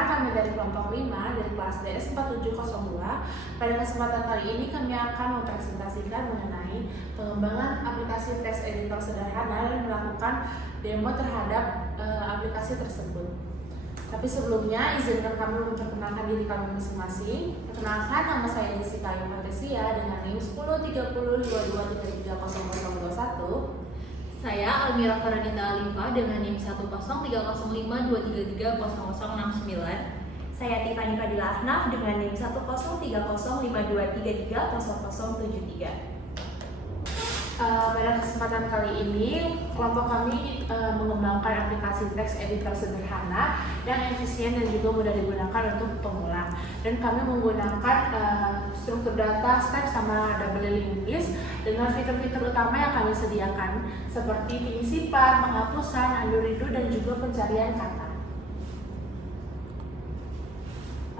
Perkenalkan, kami dari kelompok 5 dari kelas DS 4702. Pada kesempatan kali ini kami akan mempresentasikan mengenai pengembangan aplikasi teks editor sederhana dan melakukan demo terhadap aplikasi tersebut. Tapi sebelumnya, izinkan kami memperkenalkan diri kami masing-masing. Perkenalkan, nama saya Jessica Ayu Matesia dengan NIM 103022330021. Saya Almira Faradita Alifa dengan NIM 1030523300069. Saya Tiffany Fadila Ahnaf dengan NIM 1030523300073. Pada kesempatan kali ini, kelompok kami mengembangkan aplikasi teks editor sederhana yang efisien dan juga mudah digunakan untuk pemula. Dan kami menggunakan struktur data, stack, sama double linked list dengan fitur-fitur utama yang kami sediakan seperti penyisipan, penghapusan, undo redo, dan juga pencarian kata.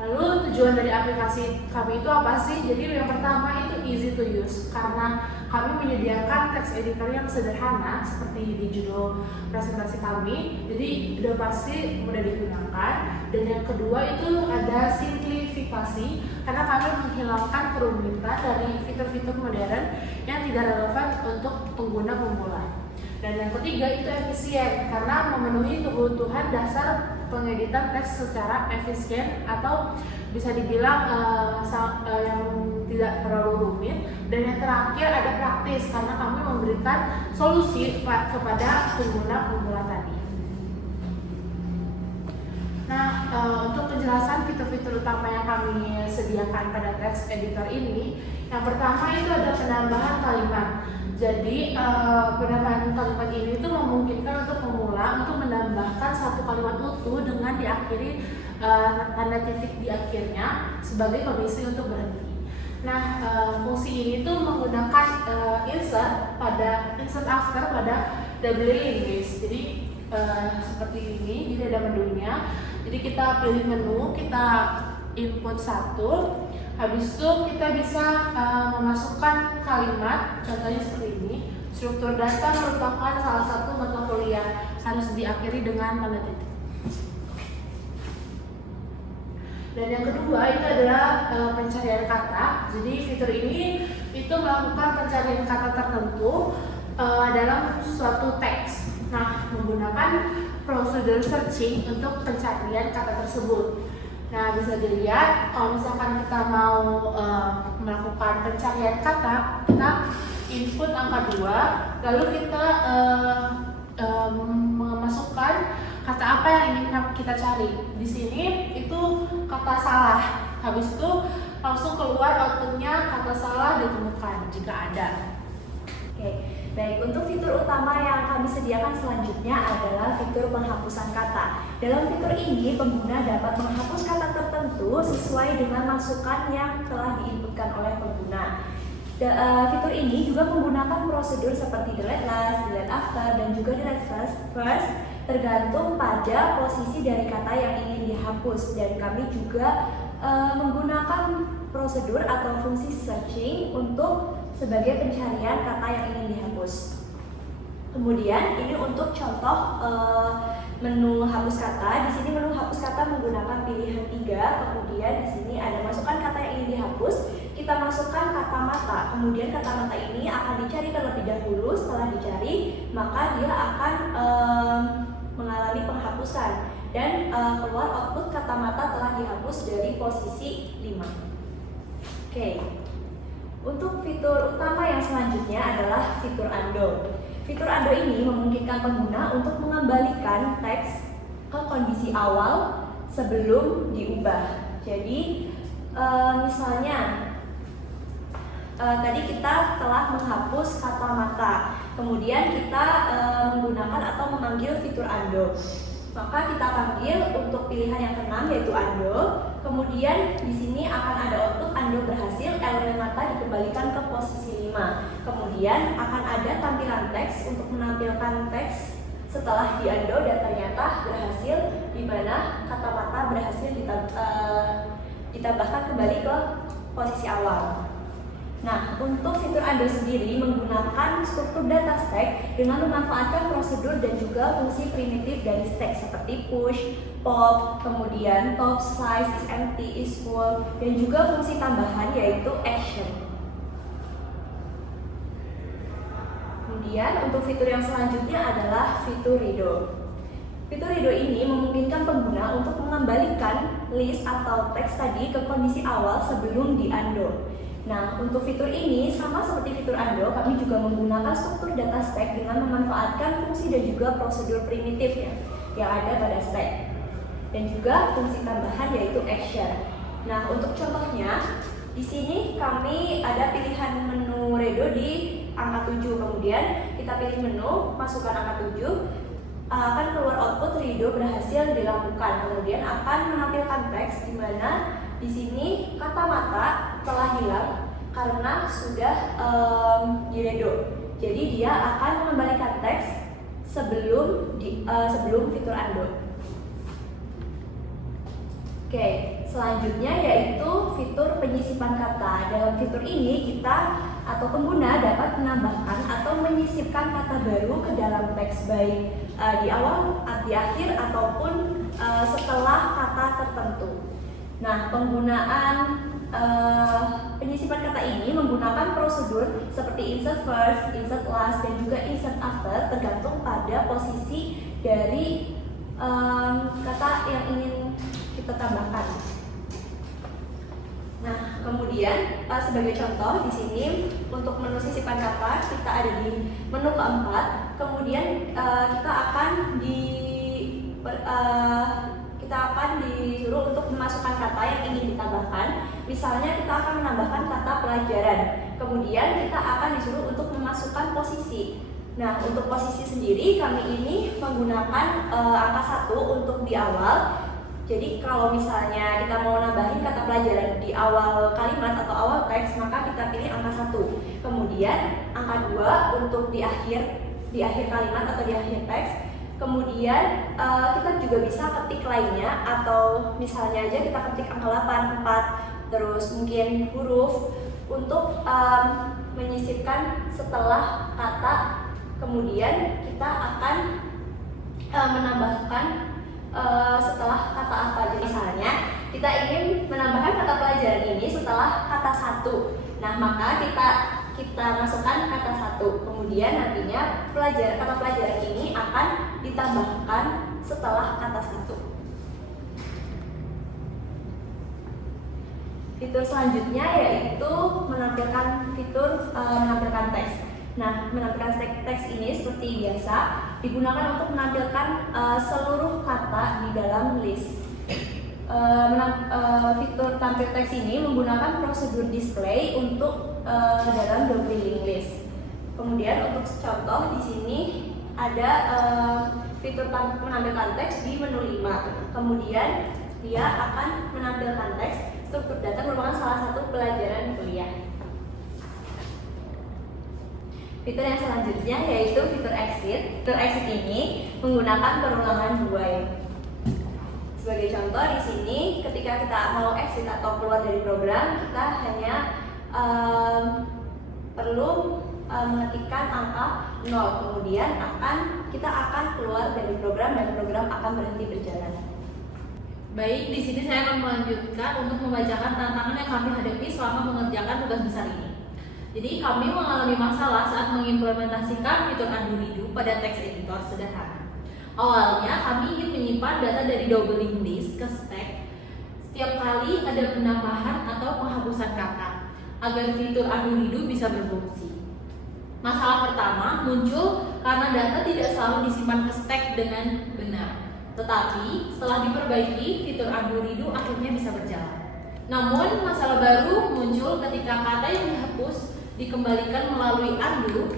Lalu tujuan dari aplikasi kami itu apa sih? Jadi yang pertama itu easy to use, karena kami menyediakan text editor yang sederhana seperti di judul presentasi kami, jadi udah pasti mudah digunakan. Dan yang kedua itu ada simplifikasi, karena kami menghilangkan kerumitan dari fitur-fitur modern yang tidak relevan untuk pengguna pemula. Dan yang ketiga itu efisien, karena memenuhi kebutuhan dasar pengeditan teks secara efisien atau bisa dibilang yang tidak terlalu rumit. Dan yang terakhir ada praktis, karena kami memberikan solusi kepada pengguna pemula tadi. Nah, untuk penjelasan fitur-fitur utama yang kami sediakan pada teks editor ini, yang pertama itu ada penambahan kalimat. Jadi penambahan kalimat ini itu memungkinkan untuk pemula untuk menambahkan satu kalimat utuh dengan diakhiri tanda titik di akhirnya sebagai kondisi untuk berhenti. Nah, fungsi ini tuh menggunakan insert after pada double linked list. Jadi seperti ini, jadi ada menunya. Jadi kita pilih menu, kita input satu. Habis itu kita bisa memasukkan kalimat, contohnya seperti ini. Struktur data merupakan salah satu mata kuliah, harus diakhiri dengan tanda titik. Dan yang kedua itu adalah pencarian kata. Jadi fitur ini itu melakukan pencarian kata tertentu dalam suatu teks. Nah, menggunakan prosedur searching untuk pencarian kata tersebut. Nah, bisa dilihat kalau misalkan kita mau melakukan pencarian kata, kita input angka 2, lalu kita memasukkan kata apa yang ingin kita cari. Di sini itu kata salah. Habis itu langsung keluar outputnya kata salah ditemukan jika ada. Oke. Baik, untuk fitur utama yang kami sediakan selanjutnya adalah fitur penghapusan kata. Dalam fitur ini, pengguna dapat menghapus kata tertentu sesuai dengan masukan yang telah diinputkan oleh pengguna. Fitur ini juga menggunakan prosedur seperti delete last, delete after, dan juga delete first, tergantung pada posisi dari kata yang ingin dihapus. Dan kami juga menggunakan prosedur atau fungsi searching untuk sebagai pencarian kata yang ingin dihapus. Kemudian ini untuk contoh menu hapus kata. Di sini menu hapus kata menggunakan pilihan 3. Kemudian di sini ada masukkan kata yang ingin dihapus. Kita masukkan kata mata. Kemudian kata mata ini akan dicari terlebih dahulu. Setelah dicari, maka dia akan mengalami penghapusan dan keluar output kata mata telah dihapus dari posisi 5. Oke. Untuk fitur utama yang selanjutnya adalah fitur undo. Fitur undo ini memungkinkan pengguna untuk mengembalikan teks ke kondisi awal sebelum diubah. Jadi misalnya tadi kita telah menghapus kata mata, kemudian kita menggunakan atau memanggil fitur undo. Maka kita panggil untuk pilihan yang keenam yaitu undo. Kemudian di sini akan ada output undo berhasil, elemen mata dikembalikan ke posisi 5. Kemudian akan ada tampilan teks untuk menampilkan teks setelah di undo dan ternyata berhasil, di mana kata mata berhasil ditambahkan kembali ke posisi awal. Nah, untuk fitur undo sendiri menggunakan struktur data stack dengan memanfaatkan prosedur dan juga fungsi primitif dari stack seperti push, pop, kemudian top, size, is empty, is full, dan juga fungsi tambahan yaitu action. Kemudian untuk fitur yang selanjutnya adalah fitur redo. Fitur redo ini memungkinkan pengguna untuk mengembalikan list atau teks tadi ke kondisi awal sebelum di-undo. Nah, untuk fitur ini sama seperti fitur undo, kami juga menggunakan struktur data stack dengan memanfaatkan fungsi dan juga prosedur primitif yang ada pada stack. Dan juga fungsi tambahan yaitu action. Nah, untuk contohnya, di sini kami ada pilihan menu redo di angka 7. Kemudian kita pilih menu, masukkan angka 7, akan keluar output redo berhasil dilakukan. Kemudian akan menampilkan teks di mana di sini kata mata telah hilang karena sudah diredo. Jadi dia akan mengembalikan teks sebelum fitur undo. Oke, selanjutnya yaitu fitur penyisipan kata. Dalam fitur ini kita atau pengguna dapat menambahkan atau menyisipkan kata baru ke dalam teks baik di awal, di akhir ataupun setelah kata tertentu. Nah, penggunaan penyisipan kata ini menggunakan prosedur seperti insert first, insert last, dan juga insert after tergantung pada posisi dari kata yang ingin kita tambahkan. Nah, kemudian sebagai contoh di sini untuk menu sisipan kata kita ada di menu keempat. Kemudian kita akan disuruh untuk memasukkan kata yang ingin ditambahkan. Misalnya kita akan menambahkan kata pelajaran. Kemudian kita akan disuruh untuk memasukkan posisi. Nah, untuk posisi sendiri kami ini menggunakan angka 1 untuk di awal. Jadi kalau misalnya kita mau nambahin kata pelajaran di awal kalimat atau awal teks, maka kita pilih angka 1. Kemudian angka 2 untuk di akhir kalimat atau di akhir teks. Kemudian kita juga bisa ketik lainnya, atau misalnya aja kita ketik angka 8, 4, terus mungkin huruf untuk menyisipkan setelah kata. Kemudian kita akan menambahkan setelah kata apa. Jadi misalnya kita ingin menambahkan kata pelajaran ini setelah kata 1. Nah, maka kita masukkan kata 1. Kemudian nantinya kata pelajaran ini akan ditambahkan setelah kata 1. Fitur selanjutnya yaitu menampilkan menampilkan teks. Nah, menampilkan teks ini seperti biasa digunakan untuk menampilkan seluruh kata di dalam list. Fitur tampil teks ini menggunakan prosedur display untuk dalam doubling list. Kemudian untuk contoh di sini ada fitur menampilkan teks di menu 5. Kemudian dia akan menampilkan teks. Struktur data merupakan salah satu pelajaran kuliah. Fitur yang selanjutnya yaitu fitur exit. Fitur exit ini menggunakan perulangan while. Sebagai contoh di sini, ketika kita mau exit atau keluar dari program, kita hanya perlu mengetikkan angka 0. Kemudian kita akan keluar dari program dan program akan berhenti berjalan. Baik, di sini saya akan melanjutkan untuk membacakan tantangan yang kami hadapi selama mengerjakan tugas besar ini. Jadi kami mengalami masalah saat mengimplementasikan fitur undo redo pada teks editor sederhana. Awalnya kami ingin menyimpan data dari doubling list ke stack setiap kali ada penambahan atau penghapusan kata agar fitur undo redo bisa berfungsi. Masalah pertama muncul karena data tidak selalu disimpan ke stack dengan benar. Tetapi setelah diperbaiki, fitur undo redo akhirnya bisa berjalan. Namun masalah baru muncul ketika kata yang dihapus dikembalikan melalui undo,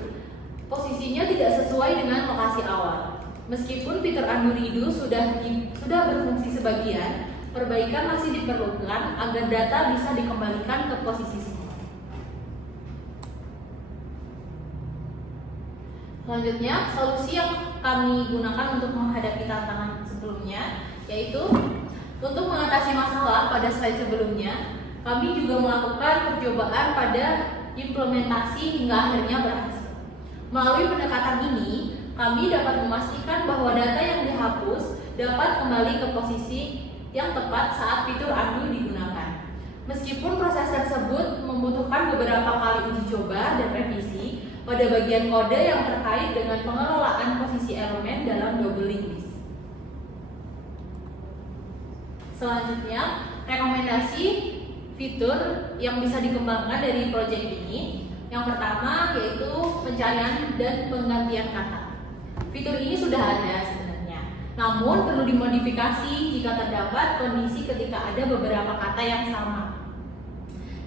posisinya tidak sesuai dengan lokasi awal. Meskipun fitur undo redo sudah berfungsi sebagian, perbaikan masih diperlukan agar data bisa dikembalikan ke posisi semula. Selanjutnya, solusi yang kami gunakan untuk menghadapi tantangan sebelumnya yaitu untuk mengatasi masalah pada slide sebelumnya, kami juga melakukan percobaan pada implementasi hingga akhirnya berhasil. Melalui pendekatan ini, kami dapat memastikan bahwa data yang dihapus dapat kembali ke posisi yang tepat saat fitur undo digunakan. Meskipun proses tersebut membutuhkan beberapa kali uji coba dan revisi pada bagian kode yang terkait dengan pengelolaan posisi elemen dalam double linked list. Selanjutnya, rekomendasi fitur yang bisa dikembangkan dari proyek ini. Yang pertama yaitu pencarian dan penggantian kata. Fitur ini sudah ada sebenarnya, namun perlu dimodifikasi jika terdapat kondisi ketika ada beberapa kata yang sama.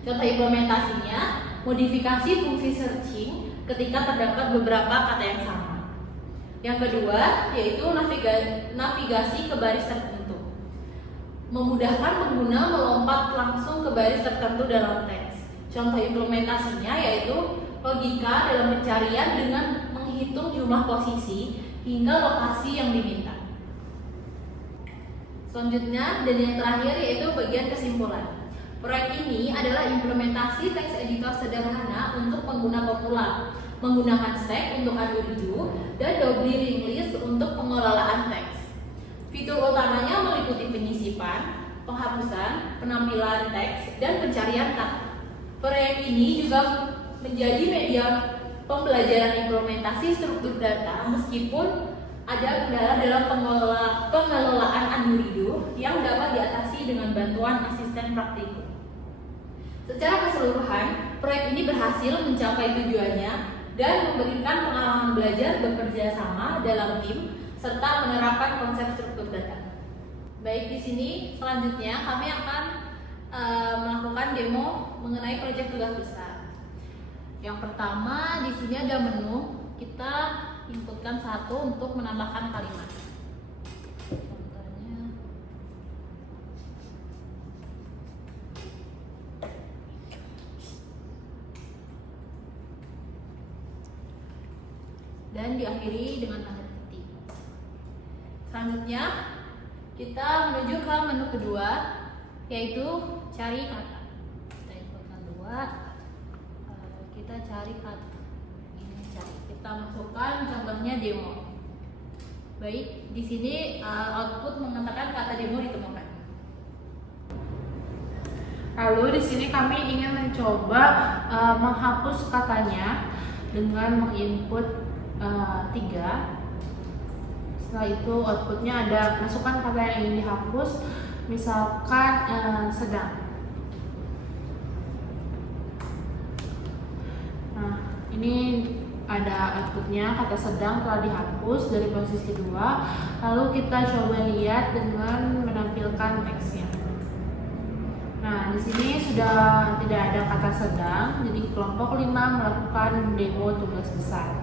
Contoh implementasinya, modifikasi fungsi searching ketika terdapat beberapa kata yang sama. Yang kedua yaitu navigasi ke baris tertentu. Memudahkan pengguna melompat langsung ke baris tertentu dalam teks. Contoh implementasinya yaitu logika dalam pencarian dengan menghitung jumlah posisi hingga lokasi yang diminta. Selanjutnya dan yang terakhir yaitu bagian kesimpulan. Proyek ini adalah implementasi teks editor sederhana untuk pengguna pemula, menggunakan stack untuk undo redo dan double linked list untuk pengelolaan teks. Fitur utamanya meliputi penyisipan, penghapusan, penampilan teks, dan pencarian kata. Proyek ini juga menjadi media pembelajaran implementasi struktur data meskipun ada kendala dalam pengelolaan undo redo yang dapat diatasi dengan bantuan asisten praktikum. Secara keseluruhan, proyek ini berhasil mencapai tujuannya dan memberikan pengalaman belajar bekerja sama dalam tim serta menerapkan konsep struktur data. Baik, di sini selanjutnya kami akan melakukan demo mengenai proyek tugas besar. Yang pertama di sini ada menu, kita inputkan satu untuk menambahkan kalimat. Contohnya dan diakhiri dengan tanda titik. Selanjutnya kita menuju ke menu kedua yaitu cari kata. Kita inputkan 2, kita cari kata. Kita masukkan contohnya demo. Baik, di sini output mengatakan kata demo ditemukan. Lalu di sini kami ingin mencoba menghapus katanya dengan menginput 3. Setelah itu outputnya ada masukkan kata yang ingin dihapus, misalkan sedang. Nah, ini ada outputnya, kata sedang telah dihapus dari posisi 2. Lalu kita coba lihat dengan menampilkan teksnya. Nah, di sini sudah tidak ada kata sedang, jadi kelompok 5 melakukan demo tugas besar.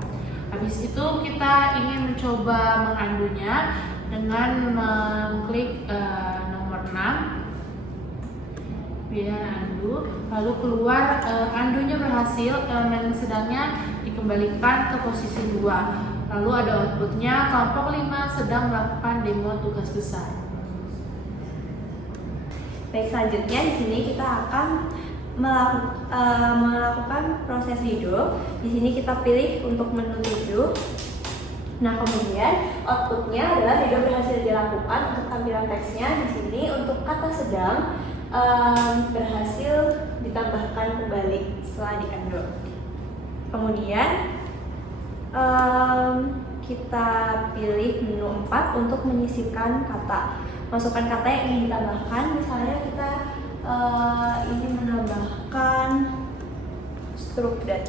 Habis itu kita ingin mencoba mengunduhnya dengan mengklik nomor 6, pilihan undo, lalu keluar undo-nya berhasil, elemen sedangnya dikembalikan ke posisi 2. Lalu ada outputnya, kelompok 5 sedang melakukan demo tugas besar. Baik, selanjutnya di sini kita akan melakukan proses redo. Di sini kita pilih untuk menu redo. Nah, kemudian outputnya adalah redo berhasil dilakukan untuk tampilan teksnya. Di sini untuk kata sedang berhasil ditambahkan kembali setelah di-undo. Kemudian kita pilih menu 4 untuk menyisipkan kata. Masukkan kata yang ingin ditambahkan. Misalnya kita ingin menambahkan struk dan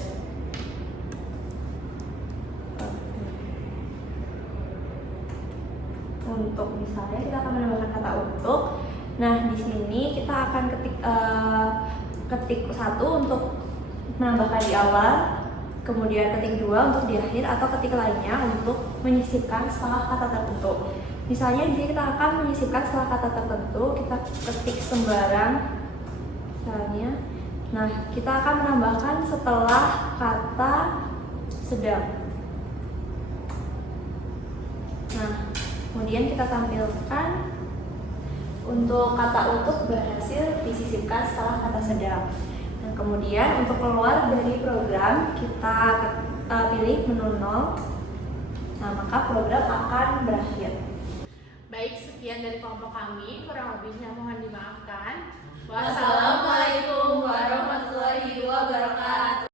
untuk misalnya kita akan menambahkan kata untuk. Nah, di sini kita akan ketik 1 untuk menambahkan di awal, kemudian ketik 2 untuk di akhir, atau ketik lainnya untuk menyisipkan setelah kata tertentu. Misalnya di sini kita akan menyisipkan setelah kata tertentu, kita ketik sembarang misalnya. Nah, kita akan menambahkan setelah kata sedang. Nah, kemudian kita tampilkan untuk kata untuk berhasil disisipkan setelah kata sedang. Nah, kemudian untuk keluar dari program kita pilih menu 0. Nah, maka program akan berakhir. Baik, sekian dari kelompok kami, kurang lebihnya mohon dimaafkan. Wassalamualaikum